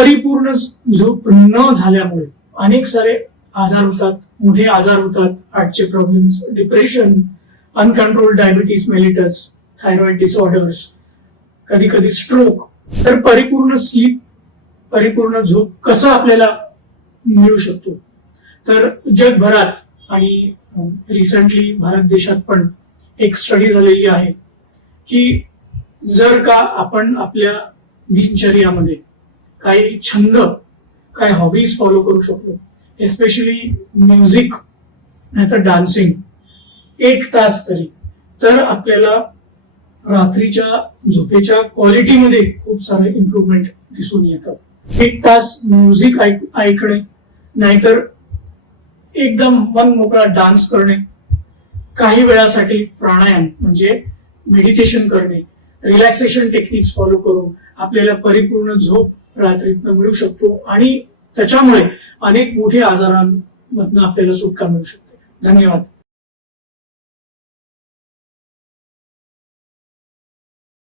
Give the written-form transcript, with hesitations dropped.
परिपूर्ण झोप न झाल्यामुळे अनेक सारे आजार होतात, मोठे आजार होतात. हार्टचे problems, depression, uncontrolled diabetes mellitus, thyroid disorders, कधी कधी स्ट्रोक. तर परिपूर्ण स्लीप, परिपूर्ण झोप कसं आपल्याला मिळू शकतो? तर जगभरात आणि रिसेंटली भारत देशात पण एक स्टडी झालेली आहे की जर का आपण आपल्या दिनचर्यामध्ये काही छंद, काही हॉबीज फॉलो करू शकलो, एस्पेशली म्युझिक नाहीतर डान्सिंग, 1 तास तरी, तर आपल्याला रात्रीच्या झोपेच्या क्वालिटीमध्ये खूप सारे इम्प्रूव्हमेंट दिसून येतं. 1 तास म्युझिक ऐकणे, नाहीतर एकदम मन मोकळा डान्स करणे, काही वेळासाठी प्राणायाम म्हणजे मेडिटेशन करणे, रिलॅक्सेशन टेक्निक्स फॉलो करून आपल्याला परिपूर्ण झोप रात्रीतनं मिळू शकतो आणि त्याच्यामुळे अनेक मोठ्या आजारांमधनं आपल्याला सुटका मिळू शकते. धन्यवाद.